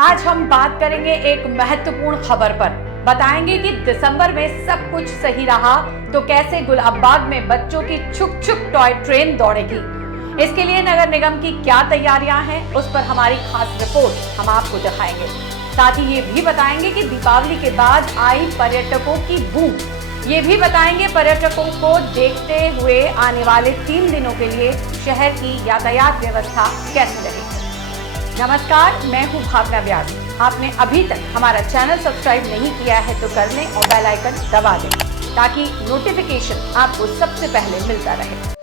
आज हम बात करेंगे एक महत्वपूर्ण खबर पर। बताएंगे कि दिसंबर में सब कुछ सही रहा तो कैसे गुलाबबाग में बच्चों की छुक छुक टॉय ट्रेन दौड़ेगी। इसके लिए नगर निगम की क्या तैयारियां हैं, उस पर हमारी खास रिपोर्ट हम आपको दिखाएंगे। साथ ही ये भी बताएंगे कि दीपावली के बाद आई पर्यटकों की बूम। ये भी बताएंगे पर्यटकों को देखते हुए आने वाले 3 दिनों के लिए शहर की यातायात व्यवस्था कैसी रहेगी। नमस्कार, मैं हूं भावना व्यास। आपने अभी तक हमारा चैनल सब्सक्राइब नहीं किया है तो कर लें और बेल आइकन दबा दें ताकि नोटिफिकेशन आपको सबसे पहले मिलता रहे।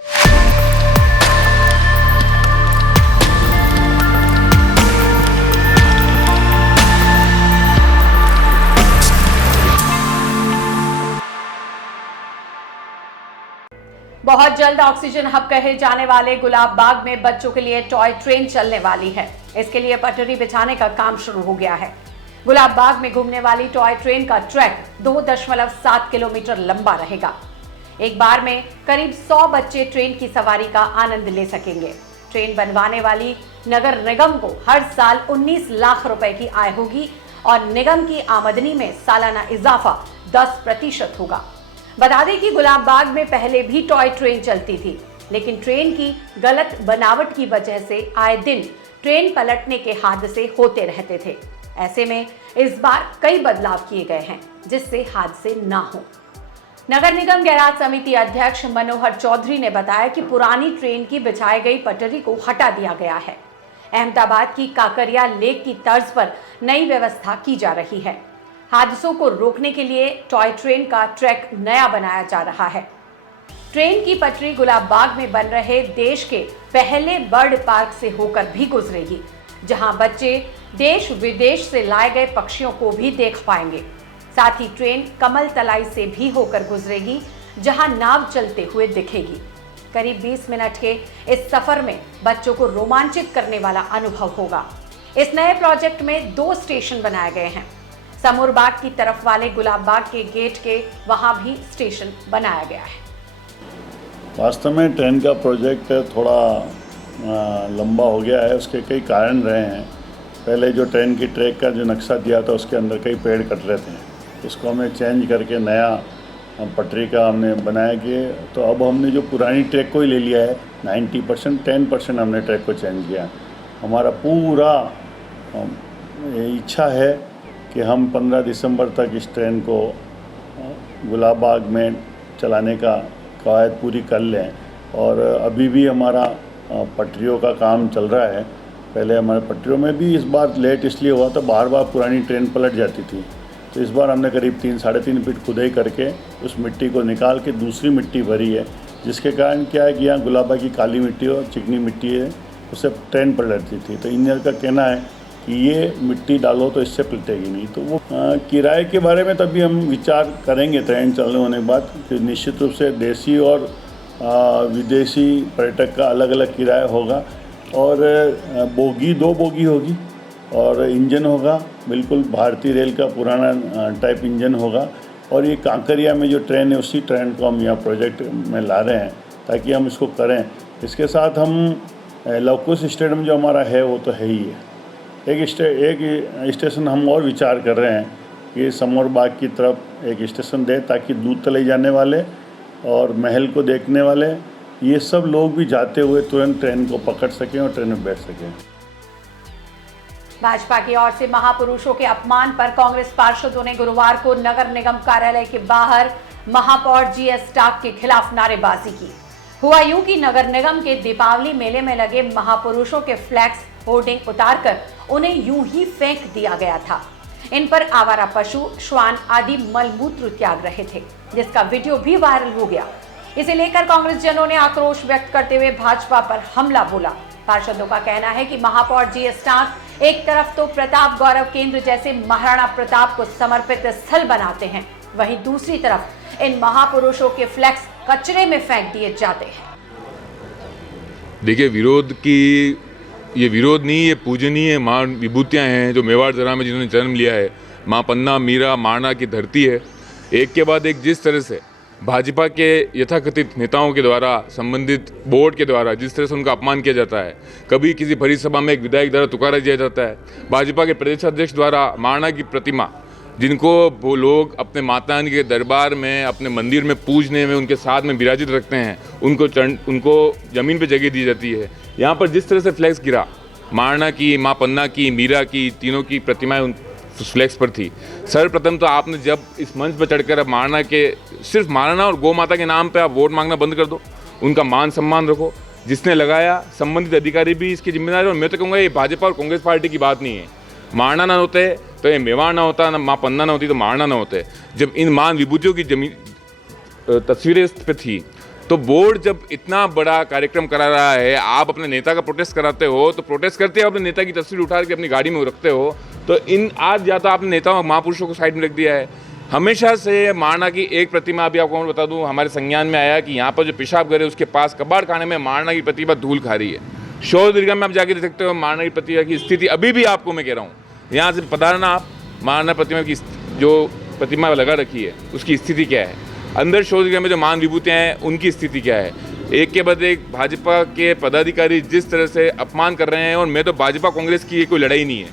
बहुत जल्द ऑक्सीजन हब कहे जाने वाले गुलाबबाग में बच्चों के लिए टॉय ट्रेन चलने वाली है। इसके लिए पटरी बिछाने का काम शुरू हो गया है। गुलाबबाग में घूमने वाली टॉय ट्रेन का ट्रैक 2.7 किलोमीटर लंबा रहेगा। एक बार में करीब 100 बच्चे ट्रेन की सवारी का आनंद ले सकेंगे। ट्रेन बनवाने वाली नगर निगम को हर साल 19 लाख रुपए की आय होगी और निगम की आमदनी में सालाना इजाफा 10% होगा। बता दें कि गुलाबबाग में पहले भी टॉय ट्रेन चलती थी, लेकिन ट्रेन की गलत बनावट की वजह से आए दिन ट्रेन पलटने के हादसे होते रहते थे। ऐसे में इस बार कई बदलाव किए गए हैं जिससे हादसे ना हो। नगर निगम गैराज समिति अध्यक्ष मनोहर चौधरी ने बताया कि पुरानी ट्रेन की बिछाई गई पटरी को हटा दिया गया है। अहमदाबाद की काकरिया लेक की तर्ज पर नई व्यवस्था की जा रही है। हादसों को रोकने के लिए टॉय ट्रेन का ट्रैक नया बनाया जा रहा है। ट्रेन की पटरी गुलाबबाग में बन रहे देश के पहले बर्ड पार्क से होकर भी गुजरेगी, जहां बच्चे देश विदेश से लाए गए पक्षियों को भी देख पाएंगे। साथ ही ट्रेन कमल तलाई से भी होकर गुजरेगी, जहां नाव चलते हुए दिखेगी। करीब 20 मिनट के इस सफर में बच्चों को रोमांचित करने वाला अनुभव होगा। इस नए प्रोजेक्ट में 2 स्टेशन बनाए गए हैं। समूर बाग की तरफ वाले गुलाबबाग के गेट के वहां भी स्टेशन बनाया गया है। वास्तव में ट्रेन का प्रोजेक्ट थोड़ा लंबा हो गया है। उसके कई कारण रहे हैं। पहले जो ट्रेन की ट्रैक का जो नक्शा दिया था उसके अंदर कई पेड़ कट रहे थे। इसको हमने चेंज करके नया पटरी का हमने बनाया कि तो अब हमने जो पुरानी ट्रैक को ही ले लिया है। 90% 10% हमने ट्रैक को चेंज किया। हमारा पूरा इच्छा है कि हम 15 दिसंबर तक इस ट्रेन को गुलाबबाग में चलाने का कवायद पूरी कर लें। और अभी भी हमारा पटरियों का काम चल रहा है। पहले हमारे पटरियों में भी इस बार लेट इसलिए हुआ था, बार बार पुरानी ट्रेन पलट जाती थी। तो इस बार हमने करीब 3-3.5 फीट खुदाई करके उस मिट्टी को निकाल के दूसरी मिट्टी भरी है, जिसके कारण क्या है कि यहाँ गुलाबबाग की काली मिट्टी और चिकनी मिट्टी है, उससे ट्रेन पलटती थी। तो इंजीनियर का कहना है कि ये मिट्टी डालो तो इससे पलटेगी नहीं। तो वो किराए के बारे में तभी हम विचार करेंगे ट्रेन चलने होने के बाद कि निश्चित रूप से देसी और विदेशी पर्यटक का अलग अलग किराया होगा। और बोगी 2 बोगी होगी और इंजन होगा बिल्कुल भारतीय रेल का पुराना टाइप इंजन होगा। और ये कांकरिया में जो ट्रेन है उसी ट्रेन को हम यहाँ प्रोजेक्ट में ला रहे हैं ताकि हम इसको करें। इसके साथ हम लवकुश स्टेडियम जो हमारा है वो तो है ही है। एक स्टेशन हम और विचार कर रहे हैं कि समूर बाग की तरफ एक स्टेशन दे ताकि दूध तले जाने वाले और महल को देखने वाले ये सब लोग भी जाते हुए तुरंत ट्रेन को पकड़ सकें और ट्रेन में बैठ सकें। भाजपा की ओर से महापुरुषों के अपमान पर कांग्रेस पार्षदों ने गुरुवार को नगर निगम कार्यालय के बाहर महापौर जीएस टाक के खिलाफ नारेबाजी की। हुआ यूं कि नगर निगम के दीपावली मेले में लगे महापुरुषों के फ्लैक्स होर्डिंग उतारकर उन्हें यूं ही फेंक दिया गया था। इन पर आवारा पशु, श्वान आदि मलमूत्र त्याग रहे थे, जिसका वीडियो भी वायरल हो गया। इसे लेकर कांग्रेस जनों ने आक्रोश व्यक्त करते हुए भाजपा पर हमला बोला। पार्षदों का कहना है कि महापौर जीएस टाक एक तरफ तो प्रताप गौरव केंद्र जैसे महाराणा प्रताप को समर्पित स्थल बनाते हैं, वहीं दूसरी तरफ इन महापुरुषों के फ्लैक्स कचरे में फेंक दिए जाते हैं। देखिए, ये विरोध नहीं, ये पूजनीय माँ विभूतियाँ हैं जो मेवाड़ जरा में जिन्होंने जन्म लिया है। माँ पन्ना, मीरा, माणा की धरती है। एक के बाद एक जिस तरह से भाजपा के यथाकथित नेताओं के द्वारा, संबंधित बोर्ड के द्वारा जिस तरह से उनका अपमान किया जाता है, कभी किसी भरी सभा में एक विधायक द्वारा तुकारा दिया जाता है, भाजपा के प्रदेश अध्यक्ष द्वारा महाराणा की प्रतिमा, जिनको वो लोग अपने माता रानी के दरबार में, अपने मंदिर में पूजने में, उनके साथ में विराजित रखते हैं, उनको ज़मीन पे जगह दी जाती है। यहाँ पर जिस तरह से फ्लैक्स गिरा, महाराणा की, माँ पन्ना की, मीरा की, तीनों की प्रतिमाएं उन फ्लैक्स पर थी। सर्वप्रथम तो आपने जब इस मंच पर चढ़कर अब महाराणा के, सिर्फ महाराणा और गौ माता के नाम पे आप वोट मांगना बंद कर दो, उनका मान सम्मान रखो। जिसने लगाया संबंधित अधिकारी भी इसकी जिम्मेदार है। और मैं तो कहूँगा ये भाजपा और कांग्रेस पार्टी की बात नहीं है। महाराणा ना होते तो ये मेवाड़ ना होता, ना माँ पन्ना ना होती तो महाराणा ना होते। जब इन मान विभूतियों की तस्वीरें इस पे थी तो बोर्ड जब इतना बड़ा कार्यक्रम करा रहा है, आप अपने नेता का प्रोटेस्ट कराते हो तो प्रोटेस्ट करते हो, अपने नेता की तस्वीर उठा के अपनी गाड़ी में रखते हो, तो आज या तो आपने नेताओं महापुरुषों को साइड में रख दिया है। हमेशा से महाराणा की एक प्रतिमा, अभी आपको मैं बता दूं, हमारे संज्ञान में आया कि यहाँ पर जो पेशाब घर है उसके पास कबाड़ खाने में महाराणा की प्रतिमा धूल खा रही है। शौर्य दीर्घा में आप जाके देख सकते हो महाराणा की प्रतिमा की स्थिति अभी भी आपको मैं कह रहा हूँ, यहाँ से पधारना आप, महाराणा प्रतिमा की जो प्रतिमा लगा रखी है उसकी स्थिति क्या है, अंदर शौर्य में जो मान विभूतियाँ हैं उनकी स्थिति क्या है। एक के बाद एक भाजपा के पदाधिकारी जिस तरह से अपमान कर रहे हैं, और मैं तो भाजपा कांग्रेस की ये कोई लड़ाई नहीं है,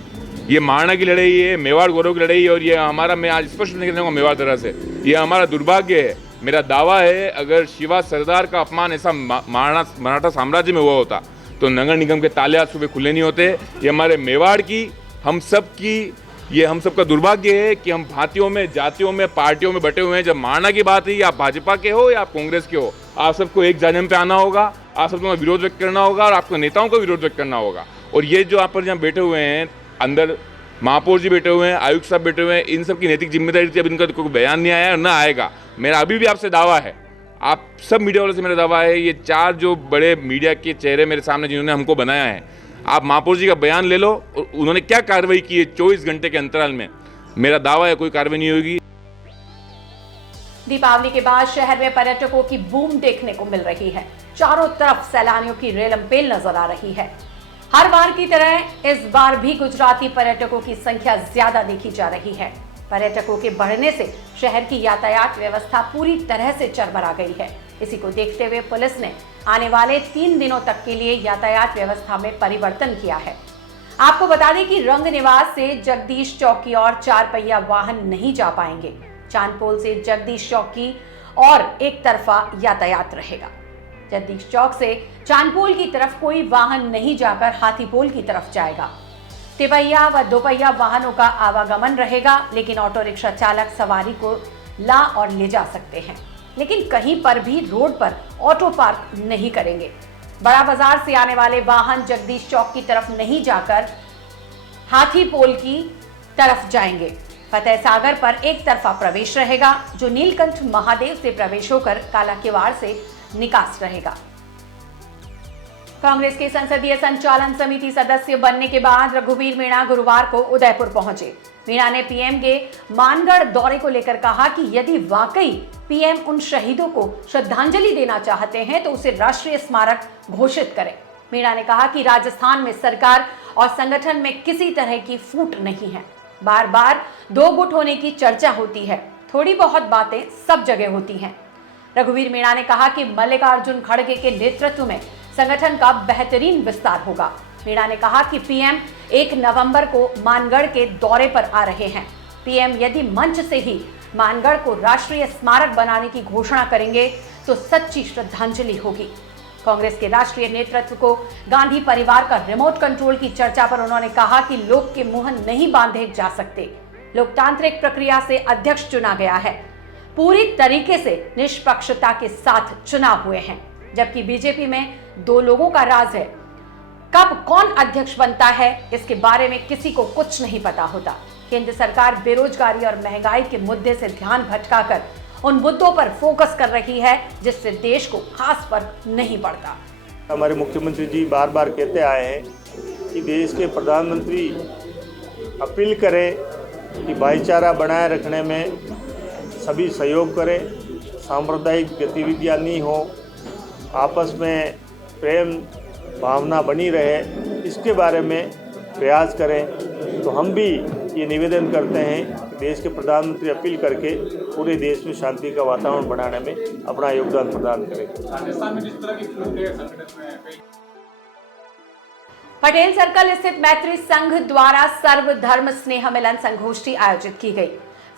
ये महाराणा की लड़ाई है, मेवाड़ गौरव की लड़ाई है। और ये हमारा, मैं आज स्पष्ट नहीं कहूँगा मेवाड़ तरह से, ये हमारा दुर्भाग्य है। मेरा दावा है अगर शिवा सरदार का अपमान ऐसा मराठा साम्राज्य में हुआ होता तो नगर निगम के ताले आज सुबह खुले नहीं होते। ये हमारे मेवाड़ की, हम सब की, ये हम सबका दुर्भाग्य है कि हम भांतियों में, जातियों में, पार्टियों में बटे हुए हैं। जब महाराणा की बात है, आप भाजपा के हो या आप कांग्रेस के हो, आप सबको एक जानिम पे आना होगा, आप सबको विरोध व्यक्त करना होगा और आपको नेताओं का विरोध व्यक्त करना होगा। और ये जो आप पर जहाँ बैठे हुए हैं, अंदर महापौर जी बैठे हुए हैं, आयुक्त साहब बैठे हुए हैं, इन सब की नैतिक जिम्मेदारी थी। अब इनका कोई बयान नहीं आया और ना आएगा। मेरा अभी भी आपसे दावा है, आप सब मीडिया वालों से मेरा दावा है, ये 4 जो बड़े मीडिया के चेहरे मेरे सामने जिन्होंने हमको बनाया है, आप महापौर जी का बयान ले लो और उन्होंने क्या कार्रवाई की है 24 घंटे के अंतराल में, मेरा दावा है कोई कार्रवाई नहीं होगी। दीपावली के बाद शहर में पर्यटकों की बूम देखने को मिल रही है। चारों तरफ सैलानियों की रेलमपेल नजर आ रही है। हर बार की तरह इस बार भी गुजराती पर्यटकों की संख्या ज्यादा देखी जा रही है। पर्यटकों के बढ़ने से शहर की यातायात व्यवस्था पूरी तरह से चरमरा गई है। इसी को देखते हुए पुलिस ने आने वाले 3 दिनों तक के लिए यातायात व्यवस्था में परिवर्तन किया है। आपको बता दें कि रंग निवास से जगदीश चौक की ओर 4 पहिया वाहन नहीं जा पाएंगे। चांदपोल से जगदीश चौक की और एक तरफा यातायात रहेगा। जगदीश चौक से चांदपोल की तरफ कोई वाहन नहीं जाकर हाथीपोल की तरफ जाएगा। तिपहिया व दोपहिया वाहनों का आवागमन रहेगा, लेकिन ऑटो रिक्शा चालक सवारी को ला और ले जा सकते हैं, लेकिन कहीं पर भी रोड पर ऑटो पार्क नहीं करेंगे। बड़ा बाजार से आने वाले वाहन जगदीश चौक की तरफ नहीं जाकर हाथीपोल की तरफ जाएंगे। फतेह सागर पर एक तरफा प्रवेश रहेगा, जो नीलकंठ महादेव से प्रवेश होकर काला किवाड़ से निकास रहेगा। कांग्रेस के संसदीय संचालन समिति सदस्य बनने के बाद रघुवीर मीणा गुरुवार को उदयपुर पहुंचे। मीणा ने पीएम के मानगढ़ दौरे को लेकर कहा कि यदि वाकई पीएम उन शहीदों को श्रद्धांजलि देना चाहते हैं तो उसे राष्ट्रीय स्मारक घोषित करें। मीणा ने कहा कि राजस्थान में सरकार और संगठन में किसी तरह की फूट नहीं है। बार बार 2 गुट होने की चर्चा होती है, थोड़ी बहुत बातें सब जगह होती हैं। रघुवीर मीणा ने कहा कि मल्लिकार्जुन खड़गे के नेतृत्व में संगठन का बेहतरीन विस्तार होगा। मीणा ने कहा कि पीएम 1 नवंबर को मानगढ़ के दौरे पर आ रहे हैं। पीएम यदि मंच से ही मानगढ़ को राष्ट्रीय स्मारक बनाने की घोषणा करेंगे तो सच्ची श्रद्धांजलि होगी। कांग्रेस के राष्ट्रीय नेतृत्व को गांधी परिवार का रिमोट कंट्रोल की चर्चा पर उन्होंने कहा कि लोग के मुंह नहीं बांधे जा सकते। लोकतांत्रिक प्रक्रिया से अध्यक्ष चुना गया है, पूरी तरीके से निष्पक्षता के साथ चुनाव हुए हैं, जबकि बीजेपी में 2 लोगों का राज है। कब कौन अध्यक्ष बनता है इसके बारे में किसी को कुछ नहीं पता होता। केंद्र सरकार बेरोजगारी और महंगाई के मुद्दे से ध्यान भटकाकर उन मुद्दों पर फोकस कर रही है, जिससे देश को खास फर्क नहीं पड़ता। हमारे मुख्यमंत्री जी बार बार कहते आए हैं कि देश के प्रधानमंत्री अपील करें कि भाईचारा बनाए रखने में सभी सहयोग करें, सांप्रदायिक गतिविधियां नहीं हो, आपस में प्रेम भावना बनी रहे, इसके बारे में प्रयास करें। तो हम भी ये निवेदन करते हैं कि देश के प्रधानमंत्री अपील करके पूरे देश में शांति का वातावरण बनाने में अपना योगदान प्रदान करें। राजस्थान में जिस तरह की फूट है संगठन में कई पटेल सर्कल स्थित मैत्री संघ द्वारा सर्वधर्म स्नेह मिलन संगोष्ठी आयोजित की गई।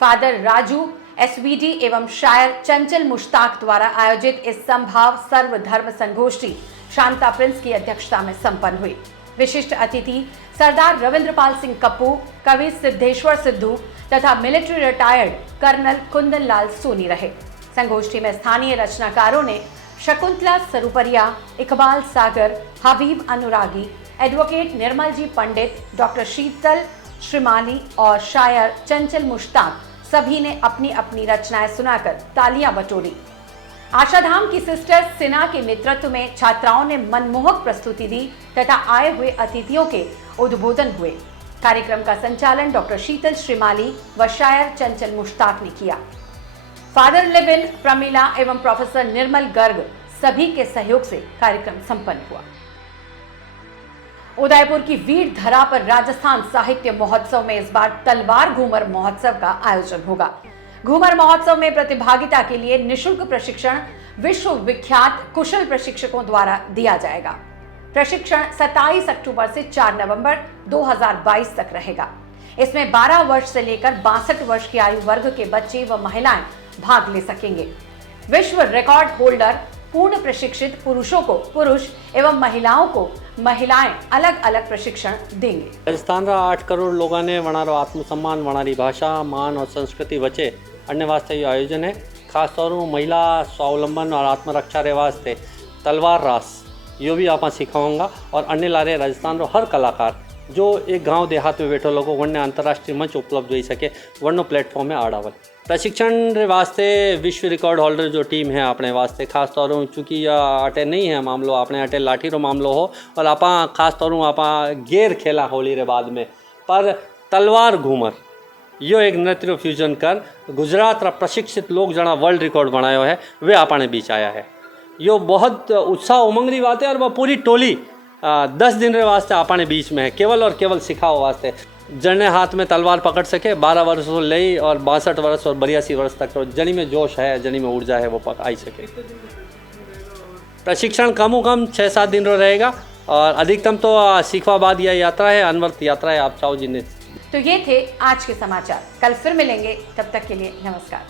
फादर राजू एसवीडी एवं शायर चंचल मुश्ताक द्वारा आयोजित इस संभाव सर्वधर्म संगोष्ठी शांता प्रिंस की अध्यक्षता में संपन्न हुई। विशिष्ट अतिथि सरदार रविंद्रपाल सिंह कप्पू, कवि सिद्धेश्वर सिद्धू तथा military retired colonel Kundan Lal Soni रहे। संगोष्ठी में स्थानीय रचनाकारों ने शकुंतला सरुपरिया, इकबाल सागर, हबीब अनुरागी, एडवोकेट निर्मल जी पंडित, डॉक्टर शीतल श्रीमाली और शायर चंचल मुश्ताक सभी ने अपनी अपनी रचनाएं सुनाकर तालियां बटोरी। आशाधाम की सिस्टर सिन्हा के नेतृत्व में छात्राओं ने मनमोहक प्रस्तुति दी तथा आए हुए अतिथियों के उद्बोधन हुए। कार्यक्रम का संचालन डॉक्टर शीतल श्रीमाली व शायर चंचल मुश्ताक ने किया। फादर लिविन, प्रमीला एवं प्रोफेसर निर्मल गर्ग सभी के सहयोग से कार्यक्रम संपन्न हुआ। उदयपुर की वीर धरा पर राजस्थान साहित्य महोत्सव में इस बार तलवार घूमर महोत्सव का आयोजन होगा। घूमर महोत्सव में प्रतिभागिता के लिए निशुल्क प्रशिक्षण विश्व विख्यात कुशल प्रशिक्षकों द्वारा दिया जाएगा। प्रशिक्षण 27 अक्टूबर से 4 नवंबर 2022 तक रहेगा। इसमें 12 वर्ष से लेकर 62 वर्ष की आयु वर्ग के बच्चे व महिलाएं भाग ले सकेंगे। विश्व रिकॉर्ड होल्डर पूर्ण प्रशिक्षित पुरुषों को पुरुष एवं महिलाओं को महिलाएं अलग अलग प्रशिक्षण देंगे। राजस्थान रा 8 करोड़ लोगों ने वनारो आत्मसम्मान, वनारी भाषा, मान और संस्कृति बचे अन्य वास्ते ये आयोजन है। खास तौर पर महिला स्वावलंबन और आत्मरक्षा रे वास्ते तलवार रास यो भी आप सिखाऊंगा और अन्य लारे राजस्थान रो हर कलाकार जो एक गांव देहात में बैठो लोगों वन्य अंतर्राष्ट्रीय मंच उपलब्ध हो सके वनो प्लेटफॉर्म में आड़ावल प्रशिक्षण रे वास्ते विश्व रिकॉर्ड होल्डर जो टीम है अपने वास्ते खास तौर पर चूँकि यह अटे नहीं है मामलो अपने अटे लाठी रो मामलो हो और आप खास तौर आप गेर खेला होली रे बाद में पर तलवार घूमर यो एक नृत्य रो फ्यूजन कर गुजरात रा प्रशिक्षित लोग जना वर्ल्ड रिकॉर्ड बनायो है वे आपने बीच आया है। यो बहुत उत्साह उमंग री बात है और वह पूरी टोली 10 दिन रे वास्ते आपने बीच में है केवल और केवल सिखाओ वास्ते जने हाथ में तलवार पकड़ सके 12 वर्ष से ले और 62 वर्ष और 82 वर्ष तक तो जनी में जोश है जनी में ऊर्जा है वो आई सके। प्रशिक्षण कम कम 6-7 दिन रो रहेगा और अधिकतम तो सीखवा बाद यह यात्रा है अनवर्त यात्रा है आप चाहो जिन्हें। तो ये थे आज के समाचार। कल फिर मिलेंगे, तब तक के लिए नमस्कार।